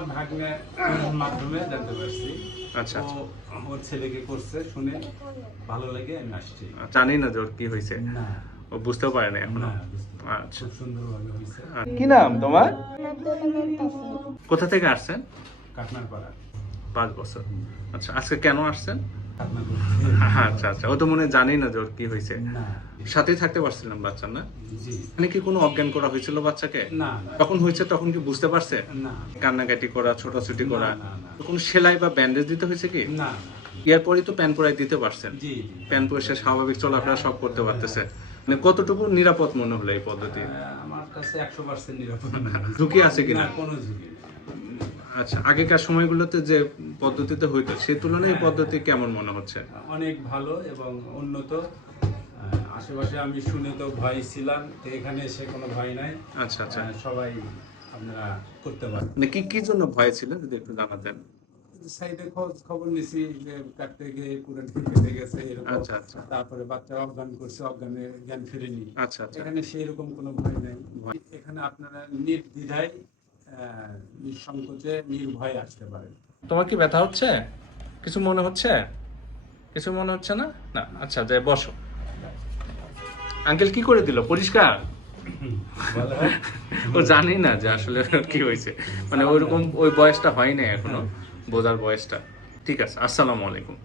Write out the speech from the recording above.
আমার ভাগ্নের মাধ্যমে জানতে পারছি। আচ্ছা আচ্ছা। ওর ছেলেকে করছে শুনে ভালো লাগে আমি আসছি। জানি না যে ওর কি হয়েছে, না ও বুঝতেও পারে না এখনো। না, বুঝতে পারছি। আচ্ছা। খুব সুন্দরভাবে হয়েছে। কি নাম তোমার? কোথা থেকে আসছেন? কাটনার পাড়া 5 বছর। আচ্ছা, আজকে কেন আসছেন? কাটনা আচ্ছা আচ্ছা, ও তো মনে হয় জানি না যে ওর কি হয়েছে। না সাথেই থাকতে পারছিলাম বাচ্চা না? জি মানে কি কোনো অজ্ঞান করা হয়েছিল বাচ্চাকে? না না তখন হয়েছে তখন কি বুঝতে পারছে? না কান্নাকাটি করা, ছোটাছুটি করা, না, না, না। কোনো সেলাই বা ব্যান্ডেজ দিতে হয়েছে কি? না ইয়ার পরেই তো প্যান পরাই দিতে পারছেন। জি প্যান পরে সে স্বাভাবিক চলাফেরা সব করতে পারতেছে। মানে কতটুকু নিরাপদ মনে হলো এই পদ্ধতি? আমার কাছে 100% নিরাপদ। ঝুঁকি আছে কিনা? না, কোনো ঝুঁকি নেই। আচ্ছা, আগেকার সময়গুলোতে যে পদ্ধতিতে হইতো সেই তুলনায় এই পদ্ধতি কেমন মনে হচ্ছে? অনেক ভালো এবং উন্নত। আশেপাশে আমি শুনে তো ভয় ছিলাম, তো এখানে এসে কোনো ভয় নাই। আচ্ছা আচ্ছা। সবাই আপনারা করতে পারেন। মানে কি কি জন্য ভয় ছিল যদি একটু জানাতেন? সাইডে খোঁজ খবর নিছি যে কাটতে গিয়ে পুরো কেটে গেছে এরকম। আচ্ছা আচ্ছা তারপরে বাচ্চা অজ্ঞান করছে, অজ্ঞানে জ্ঞান ফিরেনি। আচ্ছা আচ্ছা। এখানে সেই রকম কোনো ভয় নাই। এখানে আপনারা নির্দ্বিধায় নিঃসংকোচে নির্ভয়ে আসতে পারেন। তোমার কি ব্যথা হচ্ছে? কিছু মনে হচ্ছে? কিছু মনে হচ্ছে না? না, আচ্ছা যাই বসো। আঙ্কেল কি করে দিল? পরিষ্কার? বলা হয় ও জানি না যে আসলে কি হয়েছে, মানে ওইরকম ওই বয়সটা হয় না এখনো, বোঝার বয়সটা। ঠিক আছে, আসসালামু আলাইকুম।